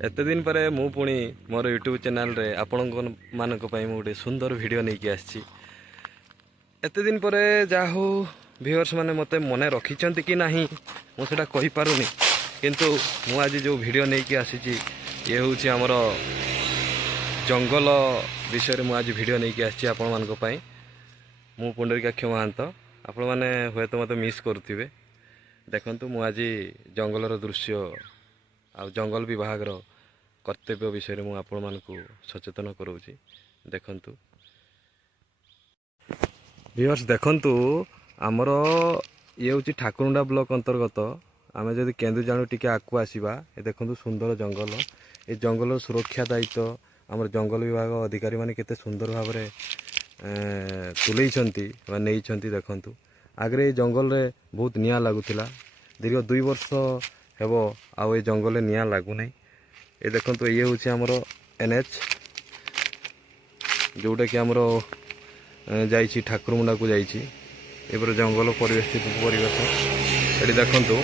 एते दिन पर मु पुणी मोर यूट्यूब चैनल रे आपण मानक पई मु गोटे सुंदर वीडियो नहीं आसी। एते दिन पर जा हो व्यूअर्स माने मते मने रखिचंती कि नाही मु सेटा कहि पारुनी, किंतु मु आज जो वीडियो नहीं आसी ये होची हमर जंगल विषय मु आज वीडियो नहीं आसी आपण मानक पई। मु पुंडरीकाक्ष महांत, आपण माने होय तो मते मिस करथिबे। देखंतु मु आज जंगलर दृश्य आ जंगल विभाग कर्तव्य विषय में आपण मानकु सचेतन करूची। देखंतु व्यूअर्स, देखंतु आमर ये हूँ ठाकुरुंडा ब्लॉक अंतर्गत। आमे जदि केन्दुजाणु टिके आकु आसीबा, ए देखंतु सुंदर जंगल। ए जंगल सुरक्षा दायित्व आमर जंगल विभाग अधिकारी माने केते सुंदर भाव में तुलेइछंती वा नेइछंती। देखंतु आगरे ए जंगल रे बहुत निया लागुथिला, दीर्घ 2 वर्ष हेबो आउ ए जंगल रे निया लागु नै। ए देखंतु ये हूँ आमर NH जोटा कि आमर जाइछि ठाकुरमुंडा को जाइछि। एपर जंगल परिवेश ये देखंतु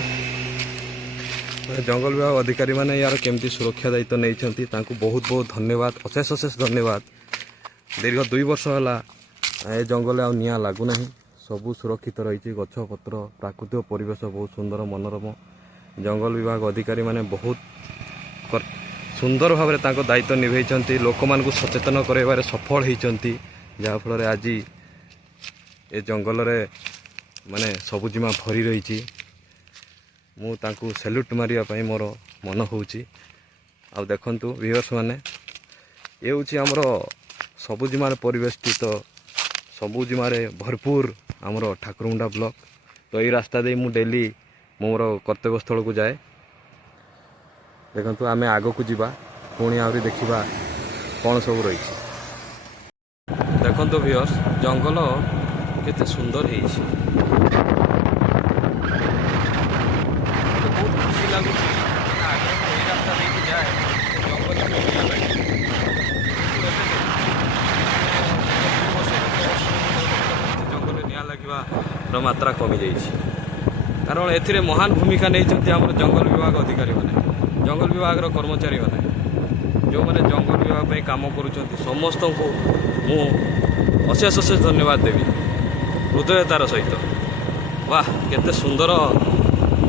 जंगल विभाग अधिकारी माने यार केमती सुरक्षा दायित्व नहीं तांकु बहुत बहुत धन्यवाद, अशेष अशेष धन्यवाद। दीर्घ 2 वर्ष है ए जंगल आ निया लागू ना, सबू सुरक्षित रही। गछ पत्र प्राकृतिक परिवेश बहुत सुंदर मनोरम। जंगल विभाग अधिकारी माने बहुत सुंदर भाव में दायित्व निभे लोक मान सचेतन कर सफल होती, जहाँफल आज ए जंगल रे माने सबुजिमा भरी रही। मु तांकु सैल्यूट मारिया मोर मन होउची। आ देखंतु व्यूअर्स माने ये हूँ आमर सबुजिमार परिवेष्टित सबुजिमार भरपूर आमर ठाकुरमुंडा ब्लॉक। तो ये रास्ता दे मु डेली मोर कर्तव्य स्थल को जाए। देखंतु आमे आगो को जीवा, पुणी आहरी देखिबा कौन सब रही। देखंतु व्यूअर्स, जंगल केते सुंदर हेइछि। बहुत खुशी लगुଛି। आगे ये रास्ता देके जाए जंगल निया लगे मात्रा कमी जाइए, कारण एथिरे महान भूमिका नहीं आम जंगल विभाग अधिकारी माने, जंगल विभाग कर्मचारी माने जो मैंने जंगल विभाग में काम करुँच समस्त को मु अशेष अशेष धन्यवाद देवी हृदयतार सहित। वाह केते सुंदर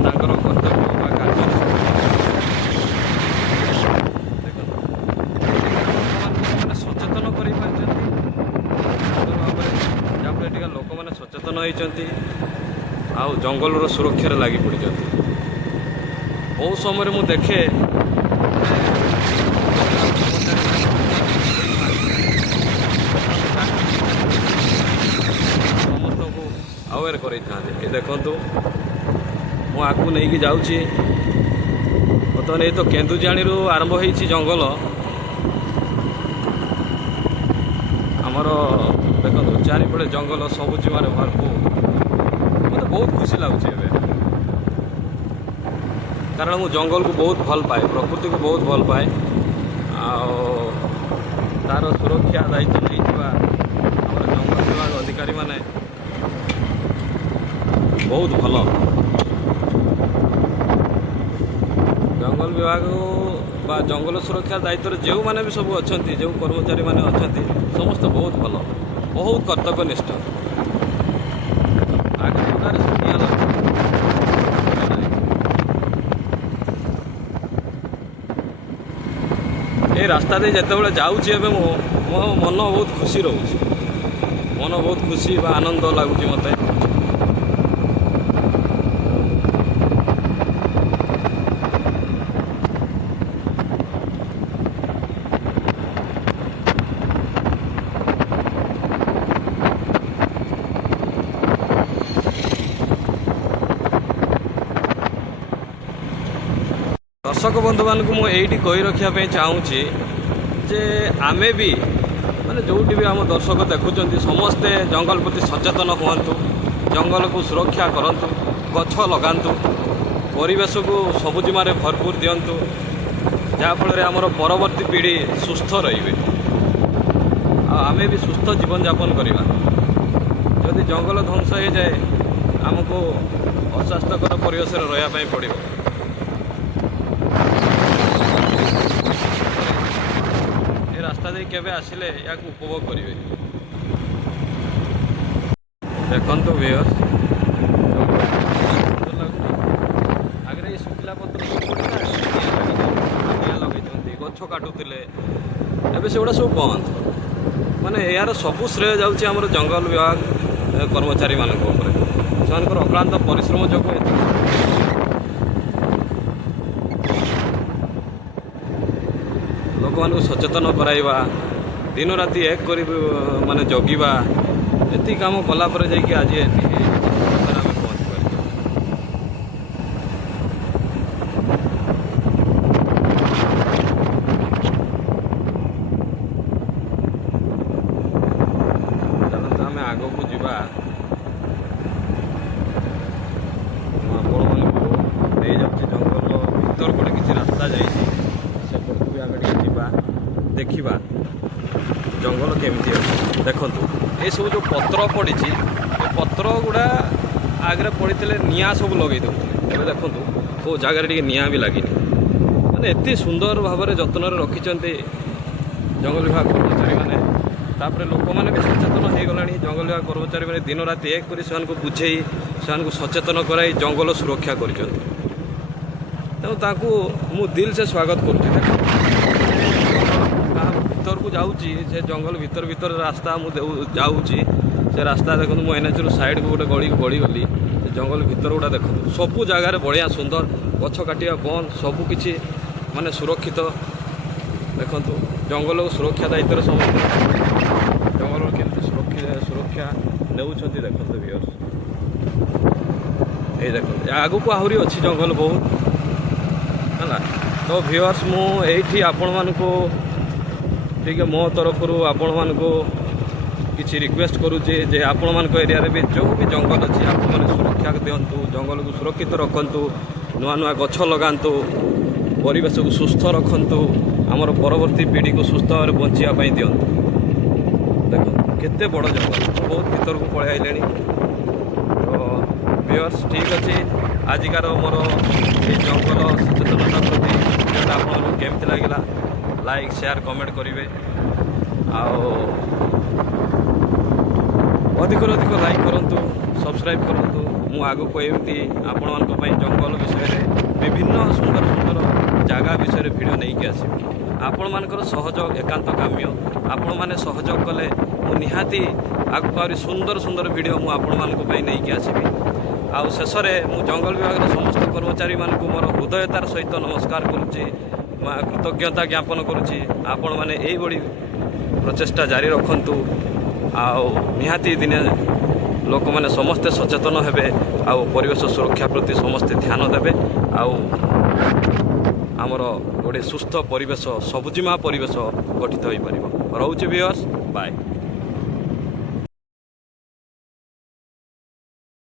तांकर कर्तव्य वा कार्य। सचेतन कर लोक मैंने सचेतन होती आउ जंगल सुरक्षा लगी पड़ी। बहुत समय मु देखे अवेयर कर देखु मु आकु नहीं कि जाऊँगी। बर्तमान ये तो केन्दुजाणी आरंभ होती जंगल आमर देखो चारिपटे जंगल सबुजिमार भरपूर। मत बहुत खुशी लगुच, कारण मु जंगल को बहुत भल पाए, प्रकृति को बहुत भल पाए। तार सुरक्षा दायित्व नहीं जंगल विभाग अधिकारी माने बहुत भल। जंगल विभाग बा जंगल सुरक्षा दायित्व जो मैंने भी सब अच्छा, जो कर्मचारी मैंने अच्छा समस्त बहुत भल, बहुत कर्तव्यनिष्ठ। ये रास्ता दे जिते जाऊँगी मो मन बहुत खुशी रोचे, मन बहुत खुशी बा आनंद लगुच मत। दर्शक बंधु मान को मुझे कही रखापी चाहूँगी जे आमे भी माने जोटी भी आम दर्शक देखुं समस्ते जंगल प्रति सचेतन हूँ, जंगल को सुरक्षा करंतु, गछ लगांतु, परिवेश को सबुजिमारे भरपूर दिंतु, जहाँफल आमर परवर्ती पीढ़ी सुस्थ रे। आमे भी सुस्थ जीवन यापन करवा। जदि जंगल ध्वंस हो जाए आमको अस्वास्थ्यकर परिवेश रहा पड़ो। କେବେ ଆସିଲେ ୟାକୁ ଉପଭୋଗ କରିବେ। ଦେଖନ୍ତୁ ଭିଉୟର୍ସ, ସୁନ୍ଦର ଲାଗୁଛି। ଆଗରେ ଏଇ ଶୁଖିଲା ପତ୍ର ନିଆଁ ଲଗେଇଛନ୍ତି, ଗଛ କାଟୁଥିଲେ, ଏବେ ସେଗୁଡ଼ା ସବୁ ବନ୍ଦ। ମାନେ ଏହାର ସବୁ ଶ୍ରେୟ ଯାଉଛି ଆମର ଜଙ୍ଗଲ ବିଭାଗ କର୍ମଚାରୀମାନଙ୍କ ଉପରେ। ସେମାନଙ୍କର ଅକ୍ଳାନ୍ତ ପରିଶ୍ରମ ଯୋଗୁଁ ଏତିକି ଲୋକମାନଙ୍କୁ ସଚେତନ କରାଇବା, ଦିନ ରାତି ଏକ କରି ମାନେ ଜଗିବା, ଏତିକି କାମ କଲା ପରେ ଯାଇକି ଆଜି ଏତିକି ଆମେ ପହଞ୍ଚିପାରିଛୁ। ଚାଲନ୍ତୁ ଆମେ ଆଗକୁ ଯିବା। ମୁଁ ଆପଣମାନଙ୍କୁ ନେଇଯାଉଛି ଜଙ୍ଗଲ ଭିତର ପଟେ କିଛି ରାସ୍ତା ଯାଇଛି, ସେପଟକୁ ବି ଆମେ ଟିକେ ଯିବା, ଦେଖିବା ଜଙ୍ଗଲ କେମିତି ଅଛି। ଦେଖନ୍ତୁ ଏସବୁ ଯେଉଁ ପତ୍ର ପଡ଼ିଛି, ଏ ପତ୍ର ଗୁଡ଼ା ଆଗରେ ପଡ଼ିଥିଲେ ନିଆଁ ସବୁ ଲଗେଇ ଦେଉଥିଲେ। ଏବେ ଦେଖନ୍ତୁ କେଉଁ ଜାଗାରେ ଟିକେ ନିଆଁ ବି ଲାଗିନି। ମାନେ ଏତେ ସୁନ୍ଦର ଭାବରେ ଯତ୍ନରେ ରଖିଛନ୍ତି ଜଙ୍ଗଲ ବିଭାଗ କର୍ମଚାରୀମାନେ। ତାପରେ ଲୋକମାନେ ବି ସଚେତନ ହୋଇଗଲାଣି। ଜଙ୍ଗଲ ବିଭାଗ କର୍ମଚାରୀମାନେ ଦିନ ରାତି ଏକ କରି ସେମାନଙ୍କୁ ବୁଝେଇ, ସେମାନଙ୍କୁ ସଚେତନ କରାଇ ଜଙ୍ଗଲ ସୁରକ୍ଷା କରିଛନ୍ତି। ତେଣୁ ତାଙ୍କୁ ମୁଁ ଦିଲ୍ସେ ସ୍ୱାଗତ କରୁଛି। ଗାଁ ଭିତରକୁ ଯାଉଛି, ସେ ଜଙ୍ଗଲ ଭିତର ରାସ୍ତା ମୁଁ ଯାଉଛି। ସେ ରାସ୍ତା ଦେଖନ୍ତୁ, ମୁଁ ଏନ୍ଏଚ୍ରୁ ସାଇଡ଼୍କୁ ଗୋଟେ ଗଳିଗଲି। ସେ ଜଙ୍ଗଲ ଭିତର ଗୁଡ଼ା ଦେଖନ୍ତୁ, ସବୁ ଜାଗାରେ ବଢ଼ିଆ ସୁନ୍ଦର, ଗଛ କାଟିବା ବନ୍ଦ, ସବୁକିଛି ମାନେ ସୁରକ୍ଷିତ। ଦେଖନ୍ତୁ ଜଙ୍ଗଲକୁ ସୁରକ୍ଷା ଦାୟିତ୍ୱରେ ସମସ୍ତେ ଜଙ୍ଗଲର କେମିତି ସୁରକ୍ଷା ନେଉଛନ୍ତି ଦେଖନ୍ତୁ ଭିଉୟର୍ସ। ଏଇ ଦେଖନ୍ତୁ ଆଗକୁ ଆହୁରି ଅଛି ଜଙ୍ଗଲ ବହୁତ ହେଲା। ତ ଭିଉୟର୍ସ, ମୁଁ ଏଇଠି ଆପଣମାନଙ୍କୁ ଟିକେ ମୋ ତରଫରୁ ଆପଣମାନଙ୍କୁ କିଛି ରିକ୍ୱେଷ୍ଟ କରୁଛି ଯେ ଆପଣମାନଙ୍କ ଏରିଆରେ ବି ଯେଉଁ ବି ଜଙ୍ଗଲ ଅଛି ଆପଣମାନେ ସୁରକ୍ଷା ଦିଅନ୍ତୁ, ଜଙ୍ଗଲକୁ ସୁରକ୍ଷିତ ରଖନ୍ତୁ, ନୂଆ ନୂଆ ଗଛ ଲଗାନ୍ତୁ, ପରିବେଶକୁ ସୁସ୍ଥ ରଖନ୍ତୁ, ଆମର ପରବର୍ତ୍ତୀ ପିଢ଼ିକୁ ସୁସ୍ଥ ଭାବରେ ବଞ୍ଚିବା ପାଇଁ ଦିଅନ୍ତୁ। ଦେଖନ୍ତୁ କେତେ ବଡ଼ ଜଙ୍ଗଲ, ବହୁତ ଭିତରକୁ ପଳେଇ ଆଇଲେଣି। ତ ଭିଉୟର୍ସ ଠିକ୍ ଅଛି, ଆଜିକାର ମୋର এই ଜଙ୍ଗଲ ସଚେତନତା ପ୍ରତି ଭିଡ଼ିଓଟା ଆପଣଙ୍କୁ କେମିତି ଲାଗିଲା ଲାଇକ୍ ସେୟାର କମେଣ୍ଟ କରିବେ। ଆଉ ଅଧିକରୁ ଅଧିକ ଲାଇକ୍ କରନ୍ତୁ, ସବସ୍କ୍ରାଇବ୍ କରନ୍ତୁ। ମୁଁ ଆଗକୁ ଏମିତି ଆପଣମାନଙ୍କ ପାଇଁ ଜଙ୍ଗଲ ବିଷୟରେ ବିଭିନ୍ନ ସୁନ୍ଦର ସୁନ୍ଦର ଜାଗା ବିଷୟରେ ଭିଡ଼ିଓ ନେଇକି ଆସିବି। ଆପଣମାନଙ୍କର ସହଯୋଗ ଏକାନ୍ତ କାମ୍ୟ। ଆପଣମାନେ ସହଯୋଗ କଲେ ମୁଁ ନିହାତି ଆଗକୁ ଆହୁରି ସୁନ୍ଦର ସୁନ୍ଦର ଭିଡ଼ିଓ ମୁଁ ଆପଣମାନଙ୍କ ପାଇଁ ନେଇକି ଆସିବି। ଆଉ ଶେଷରେ ମୁଁ ଜଙ୍ଗଲ ବିଭାଗର ସମସ୍ତ କର୍ମଚାରୀମାନଙ୍କୁ ମୋର ହୃଦୟତାର ସହିତ ନମସ୍କାର କରୁଛି, କୃତଜ୍ଞତା ଜ୍ଞାପନ କରୁଛି। ଆପଣମାନେ ଏଇଭଳି ପ୍ରଚେଷ୍ଟା ଜାରି ରଖନ୍ତୁ। ଆଉ ନିହାତି ଦିନେ ଲୋକମାନେ ସମସ୍ତେ ସଚେତନ ହେବେ, ଆଉ ପରିବେଶ ସୁରକ୍ଷା ପ୍ରତି ସମସ୍ତେ ଧ୍ୟାନ ଦେବେ। ଆଉ ଆମର ଗୋଟେ ସୁସ୍ଥ ପରିବେଶ, ସବୁଜିମା ପରିବେଶ ଗଠିତ ହୋଇପାରିବ। ରହୁଛି ଭିଉୟର୍ସ, ବାଏ।